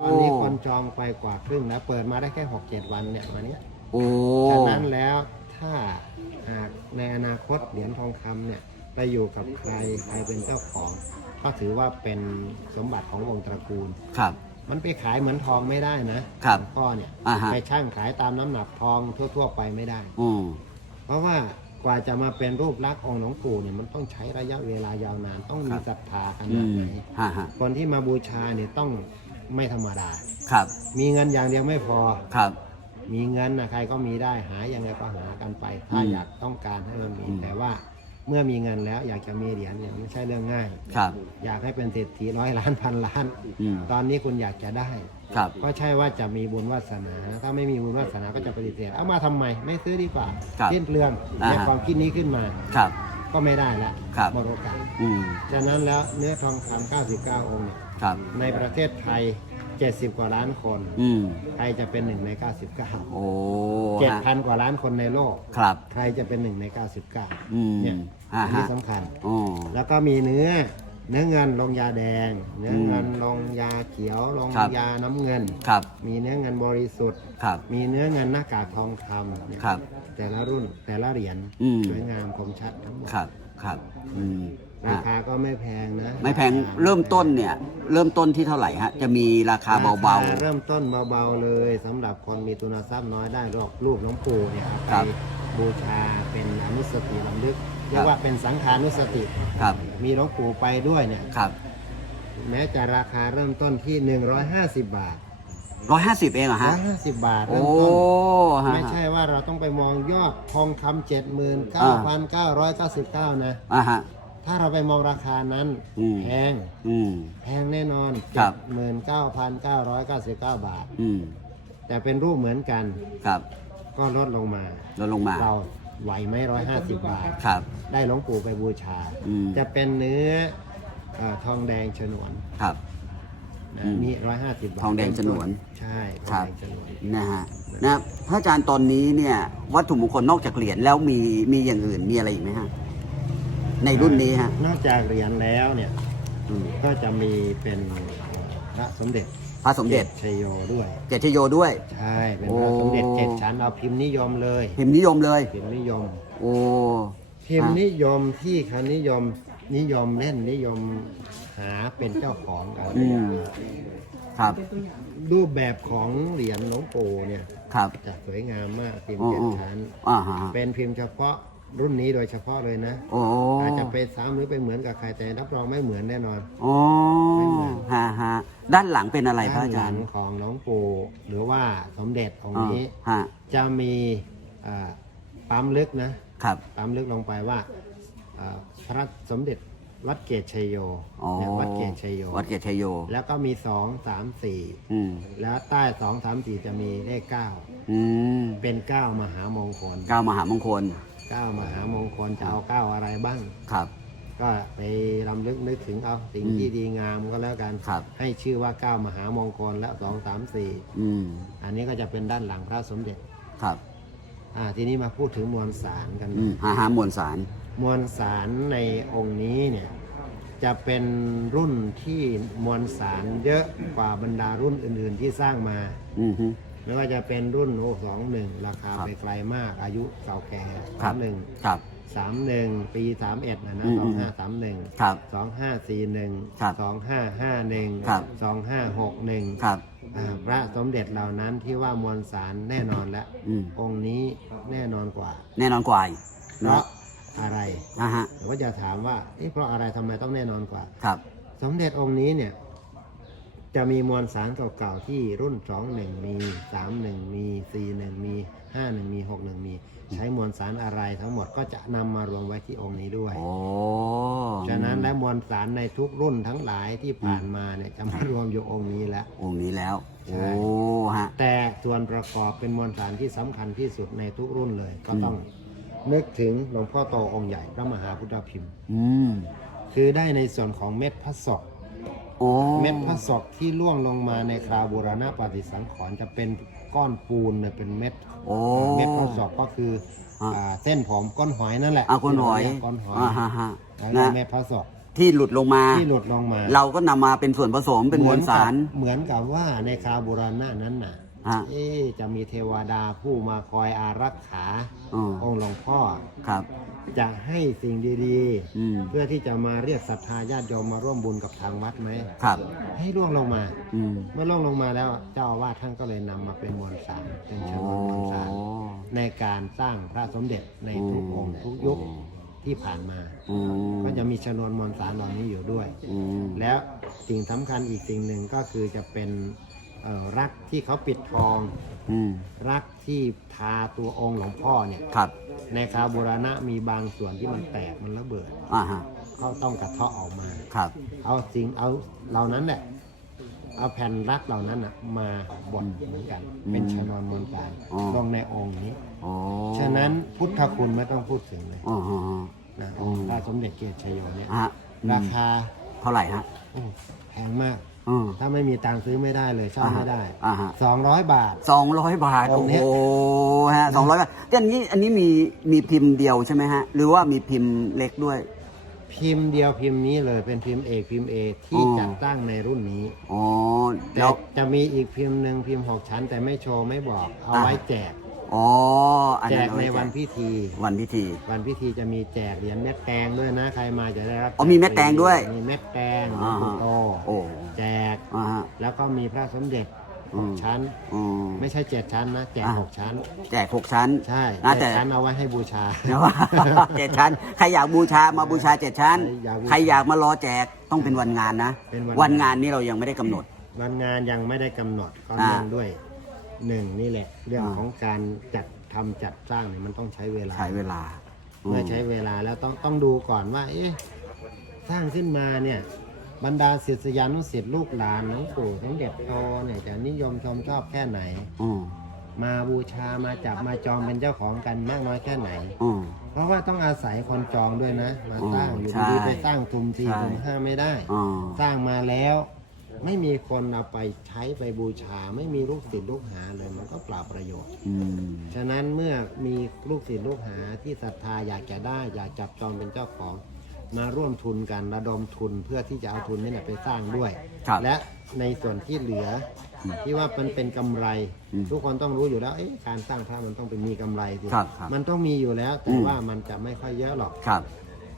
ตอนนี้คนจองไปกว่าครึ่งแล้วเปิดมาได้แค่หกเจ็ดวันเนี่ยมาเนี้ยโอ้ฉะนั้นแล้วถ้าหากในอนาคตเหรียญทองคำเนี่ยไปอยู่กับใครใครเป็นเจ้าของ ก็ถือว่าเป็นสมบัติของวงศ์ตระกูล ครับ มันไปขายเหมือนทองไม่ได้นะครับหลวงพ่อเนี่ยอ่าฮะ ไปช่างขายตามน้ำหนักทองทั่ว ๆ ไปไม่ได้ อืม เพราะว่ากว่าจะมาเป็นรูปลักษณ์องค์หลวงปู่เนี่ยมันต้องใช้ระยะเวลายาวนานต้องมีศรัทธาขอืนาดมไหน ฮะฮะ คนที่มาบูชาเนี่ยต้อง ไม่ธรรมดา ครับ มีเงินอย่างเดียวไม่พอ ครับ มีเงินนะใครก็มีได้หายังไงก็หากันไป ถ้าอืมอยากต้องการให้มันมีอืม แต่ว่าเมื่อมีเงินแล้วอยากจะมีเหรียญเนี่ยไม่ใช่เรื่องง่าย ครับ อยากให้เป็นเศรษฐีร้อยล้านพันล้าน อืม ตอนนี้คุณอยากจะได้ ครับ ก็ใช่ว่าจะมีบุญวาสนา ถ้าไม่มีบุญวาสนาก็จะปฏิเสธเอามาทำไม ไม่ซื้อดีกว่าครับสิ้นเปลืองอ่าฮะในความคิดนี้ขึ้นมา ครับ ก็ไม่ได้ละครับ หมดโอกาส อืม ฉะนั้นแล้วเนื้อทองคำ99 องค์เนี่ย ครับ ในประเทศไทย 70 กว่าล้านคน อืมใครจะเป็นหนึ่งใน99โอ้เจ็ดฮะพันกว่าล้านคนในโลก ครับใครจะเป็นหนึ่งใน 99 อืมเนี่ยอ่าอันนี้ฮะสำคัญ อ๋อ แล้วก็มีเนื้อ เนื้อเงินลงยาแดง เนื้อเงินอืมลงยาเขียว ลงครับ ยาน้ำเงิน ครับ มีเนื้อเงินบริสุทธิ์ ครับ มีเนื้อเงินหน้ากากทองคำเนี่ยครับแต่ละรุ่นแต่ละเหรียญอืม สวยงามคมชัดทั้งหมด ครับ ครับ อืม ราอะคาก็ไม่แพงนะไม่แพงเริ่มต้นเนี่ย เริ่มต้นที่เท่าไหร่ฮะ จะมีราคาเบารคเริ่มต้นเบาๆเลยสำหรับคนมีทุนทรัพย์น้อยได้รอกรูปหลวงปู่เนี่ยเอาครัไปบบูชาเป็นอนุสติลำลึกเรียกว่าเป็นสังขานุสติๆครับ มีหลวงปู่ไปด้วยเนี่ยครับ แม้จะราคาเริ่มต้นที่ 150 บาทร้อยห้าสิบเองเหรอฮะ150บาทโอ้เริ่มต้นฮะไม่ใช่ว่าเราต้องไปมองยอดทองคำ79,999นะอ่าฮะ ถ้าเราไปมองราคานั้นอืม แพงอืม แพงแน่นอนครับ79,999บาท อืมแต่เป็นรูปเหมือนกันครับก็ลดลงมา ลดลงมาเราไหวไหมร้อยห้าสิบบาท ครับ ได้หลวงปู่ไปบูชา อืม จะเป็นเนื้อเอ่อทองแดงฉนวนครับ นะอืมนี่ร้อยห้าสิบบาททองแดงฉนวน ใช่ทครัองบแดงฉนวน นะฮะนะพระอาจารย์ตอนนี้เนี่ยวัตถุมงคลนอกจากเหรียญแล้วมีมีอย่างอื่นมีอะไรอีกไหมฮะ ในรุ่นนี้ฮะ นอกจากเหรียญแล้วเนี่ยอืม ก็จะมีเป็นพระสมเด็จพระสมเด็จชัยโยด้วยเจติโยด้วย ใช่ เป็นพระสมเด็จเจ็ดชั้นเอาพิมพ์นิยมเลยพิมพ์นิยมเลย พิมพ์นิยม โอ้ พิมพ์นิยมที่คนิยมนิยมเล่นนิยมหาเป็นเจ้าของกันอืม ครับ รูปแบบของเหรียญหลวงปู่เนี่ยครับจะสวยงามมากพิมพ์อ๋อเจ็ดชั้น อ่าฮะเป็นพิมพ์เฉพาะ รุ่นนี้โดยเฉพาะเลยนะโอ้อาจจะไปซ้ำหรือไปเหมือนกับใครแต่รับรองไม่เหมือนแน่นอนโอ้ไม่เหมือนฮะฮะด้านหลังเป็นอะไรพระด้านอาหจาลัรงย์ของหลวงปู่หรือว่าสมเด็จองค์นี้ฮะจะมีอ่าปั๊มลึกนะครับปั๊มลึกลงไปว่าอ่าพระสมเด็จวัดเกตชัยโยอ๋อเนี่ยวัดเกตชัยโย วัดเกตชัยโย แล้วก็มีสองสามสี่อืมแล้วใต้สองสามสี่จะมีเลขเก้าอืมเป็นเก้ามหามงคลเก้ามหามงคล เก้ามหามงคลจะเอาเก้าอะไรบ้าง ครับ ก็ไปรำลึกนึกถึงเอาสิ่งอืมที่ดีงามก็แล้วกัน ครับ ให้ชื่อว่าเก้ามหามงคลและสองสามสี่อืมอันนี้ก็จะเป็นด้านหลังพระสมเด็จ ครับอ่าทีนี้มาพูดถึงมวลสารกันอืมหาหามวลสาร มวลสารในองค์นี้เนี่ยจะเป็นรุ่นที่มวลสารเยอะกว่าบรรดารุ่นอื่น ๆที่สร้างมา อืมฮึ ไม่ว่าจะเป็นรุ่นโอ้สองหนึ่งราคาครับไปไกลมากอายุเก่าแก่ครัสาบมหนึ่งครับสามหนึ่งปีสามเอ็ดนะนะอืมสองห้าสามหนึ่งครับสองห้าสี่หนึ่งครับสองห้าห้าหนึ่งครับสองห้าหกหนึ่งครับพระสมเด็จเหล่านั้นที่ว่ามวลสารแน่นอนแล้วอืมองค์นี้แน่นอนกว่า แน่นอนกว่าอีกเพเนาะราะอะไรนะฮะแต่ว่าจะถามว่าเอ๊ะเพราะอะไรทำไมต้องแน่นอนกว่าครับ สมเด็จองค์นี้เนี่ย จะมีมวลสารเก่าๆที่รุ่นสองหนึ่งมีสามหนึ่งมีสี่หนึ่งมีห้าหนึ่งมีหกหนึ่งมี ใช้มวลสารอะไรทั้งหมดก็จะนำมารวมไว้ที่องค์นี้ด้วยโอ้ฉะนั้นและมวลสารในทุกรุ่นทั้งหลายที่ผ่านมาเนี่ยจะมารวมอยู่องค์นี้แล้ว องค์นี้แล้ว ใช่ โอ้ฮะ แต่ส่วนประกอบเป็นมวลสารที่สำคัญที่สุดในทุกรุ่นเลย ก็ต้องนึกถึงหลวงพ่อโตองค์ใหญ่พระมหาพุทธพิมพ์ อืม คือได้ในส่วนของเม็ดพระศอก โอ้เม็ดพระศอกที่ล่วงลงมาในคราวบูรณะปฏิสังขรณ์จะเป็นก้อนปูนเนี่ยเป็นเม็ดโอ้ เม็ดพระศอกก็คืออะอ่าเส้นผมก้อนหอยนั่นแหละอาคนหอยที่เราเรีกก้อนหอยอ่าฮะฮะแล้วนะ เม็ดพระศอกที่หลุดลงมา ที่หลุดลงมาเราก็นำมาเป็นส่วนผสมเป็นมวลสาร เหมือนกับว่าในคราวโบราณนั้นน่ะ ฮะ เอ๊ะจะมีเทวดาผู้มาคอยอารักขาอ๋อ องค์หลวงพ่อ ครับ จะให้สิ่งดีอืม ๆ เพื่อที่จะมาเรียกศรัทธาญาติโยมมาร่วมบุญกับทางวัดไหม ครับ ให้ร่วงลงมา อืมเมื่อร่วงลงมาแล้วเจ้าอาวาสท่านก็เลยนำมาเป็นมวลสารเป็นชอ๋อนวนมวลสาร ในการสร้างพระสมเด็จในทุกองค์ทุกยุคที่ผ่านมา อืมก็จะมีชนวนมวลสารเหล่านี้อยู่ด้วย อืมแล้วสิ่งสำคัญอีกสิ่งหนึ่งก็คือจะเป็น เอ่อรักที่เขาปิดทอง อืมรักที่ทาตัวองค์หลวงพ่อเนี่ยครับในคราวโบราณะมีบางส่วนที่มันแตกมันระเบิดอ่าฮะเขาต้องกระเทาะออกมา ครับ เอาสิ่งเอาเหล่านั้นแหละเอาแผ่นรักเหล่านั้นน่ะมาบดเหมือนกันเป็นชนวนมวลสารอ๋อ ลงในองค์นี้ อ๋อฉะนั้นพุทธคุณไม่ต้องพูดถึงเลยอ๋อฮะฮะนะองค์พระสมเด็จเกียรติชัยโยเนี่ยฮะอืมราคาเท่าไหร่ฮะ โอ้แพงมาก อืม ถ้าไม่มีตังค์ซื้อไม่ได้เลยเช่าไม่ได้อ่าฮะ สองร้อยบาท สองร้อยบาทอโอ้งค์โหเนี้ยฮะสองร้อยบาทแต่อันนี้อันนี้มีมีพิมพ์เดียวใช่ไหมฮะ หรือว่ามีพิมพ์เล็กด้วย พิมพ์เดียวพิมพ์นี้เลยเป็นพิมพ์เอกพิมพ์เอที่อ๋อ จัดตั้งในรุ่นนี้ อ๋อ แต่แล้ว จะมีอีกพิมพ์หนึ่งพิมพ์หกชั้น แต่ไม่โชว์ไม่บอกเอาอ่า ไว้แจก อ๋อ อันแจนั้นกเอาในไว้วันแจกพิธี วันพิธี วันพิธีจะมีแจกเหรียญเม็ดแตงด้วยนะ ใครมาจะได้รับอ๋อมีเม็ดแตงด้วยมีเม็ดแตงอ่ามีฮะโตโอ้แจก อ่าฮะ แล้วก็มีพระสมเด็จอืหมกชั้น อืม ไม่ใช่เจ็ดชั้นนะ แจกอ่า หกชั้น แจกหกชั้น ใช่นะเจ็แต่ดชั้นเอาไว้ให้บูชาเดี๋ยวว่า เจ็ดชั้น ใครอยากบูชามาบูชาเจ็ดชั้น ใครอยากบูชาใครอยากมารอแจกต้องเป็นวันงานนะ เป็นวัน วันงานนี้เรายังไม่ได้กำหนด วันงานยังไม่ได้กำหนดก็อ่า เนื่องด้วย หนึ่งนี่แหละ เรื่องอ่าของการจัดทำจัดสร้างเนี่ยมันต้องใช้เวลา ใช้เวลาเมื่อใช้เวลาแล้วต้องต้องดูก่อนว่า เอ๊ะสร้างขึ้นมาเนี่ย บรรดาศิษยานุศิษย์ลูกหลานหลวงปู่สมเด็จโตเนี่ยจะนิยมชมชอบแค่ไหน อืมมาบูชามาจับมาจองเป็นเจ้าของกันมากน้อยแค่ไหน อืม เพราะว่าต้องอาศัยคนจองด้วยนะ มาสร้างอืมอยู่ใช่ดีๆไปสร้างทุมทีใช่ทุมห้าไม่ได้อ๋อสร้างมาแล้ว ไม่มีคนเอาไปใช้ไปบูชา ไม่มีลูกศิษย์ลูกหาเลยมันก็เปล่าประโยชน์ อืมฉะนั้นเมื่อมีลูกศิษย์ลูกหาที่ศรัทธาอยากจะได้อยากจับจองเป็นเจ้าของ มาร่วมทุนกันระดมทุนเพื่อที่จะเอาทุนนี่แหละไปสร้างด้วย ครับ และในส่วนที่เหลืออที่ว่ามันเป็นกำไร อืมทุกคนต้องรู้อยู่แล้วเอ๊ะการสร้างพระมันต้องเป็นมีกำไรสิครับครับมันต้องมีอยู่แล้ว แต่อืม ว่ามันจะไม่ค่อยเยอะหรอก ครับ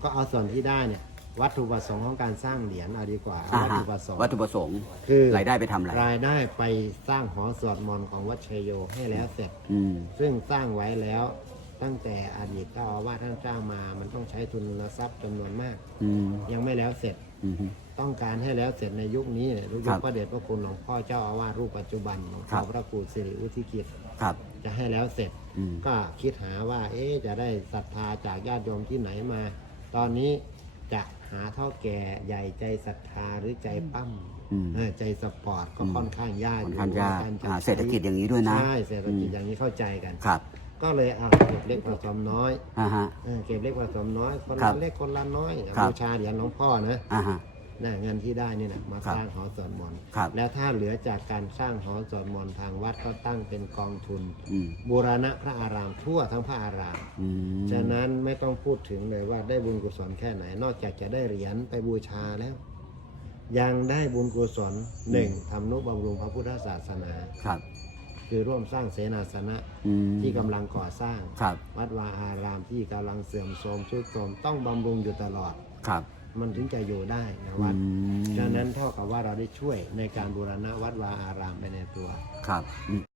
ก็เอาส่วนที่ได้เนี่ย วัตถุประสงค์ของการสร้างเหรียญเอาดีกว่าอ่าวัตฮะถุประสงค์วัตถุประสงค์ คือรายได้ไปทำอะไร รายได้ไปสร้างหอสวดมนต์ของวัดชัยโยให้แล้วเสร็จ อืม ซึ่งสร้างไว้แล้วตั้งแต่อดีตเจ้าอาวาสท่านสร้างมา มันต้องใช้ทุนทรัพย์จำนวนมาก อืมยังไม่แล้วเสร็จ อืม ต้องการให้แล้วเสร็จในยุคนี้เนี่ยยุครัคบพระเดชพระคุณหลวงพ่อเจ้าอาวาสรูปปัจจุบันหลวงครัพ่อบ พระครูสิริอุทิกิจครับ จะให้แล้วเสร็จ อืม ก็คิดหาว่า เอ๊ะจะได้ศรัทธาจากญาติโยมที่ไหนมา ตอนนี้จะ หาเท่าแก่ใหญ่ใจศรัทธาหรือใจปั้มอืม เออใจสปอร์ตก็อืมค่อนข้างยากค่อนข้างยากในรจะอ่าเศรษฐกิจอย่างนี้ด้วยนะ ใช่เศรษฐกิจอย่างนี้เข้าใจกัน ครับก็เลยเอาเก็บเล็กผสมน้อยอ่าฮะ เออเก็บเล็กผสมน้อยคนครัละบเล็กคนละน้อยครับ บูชาเหรียญหลวงพ่อนะ อ่าฮะ น่ะเงินที่ได้นี่นะมาครับสร้างหอสวดมนต์ครับ แล้วถ้าเหลือจากการสร้างหอสวดมนต์ทางวัดก็ตั้งเป็นกองทุน อืมบูรณะพระอารามทั่วทั้งพระอาราม อืม ฉะนั้นไม่ต้องพูดถึงเลยว่าได้บุญกุศลแค่ไหน นอกจากจะได้เหรียญไปบูชาแล้ว ยังได้บุญกุศลหนึ่งทำนุบำรุงพระพุทธศาสนา ครับคือร่วมสร้างเสนาสนะอืมที่กำลังก่อสร้าง ครับ วัดวาอารามที่กำลังเสื่อมโทรมทรุดโทรมต้องบำรุงอยู่ตลอด ครับ มันถึงจะอยู่ได้นะวัดอืมฉะนั้นเท่ากับว่าเราได้ช่วยในการบูรณะวัดวาอารามไปในตัว ครับอืม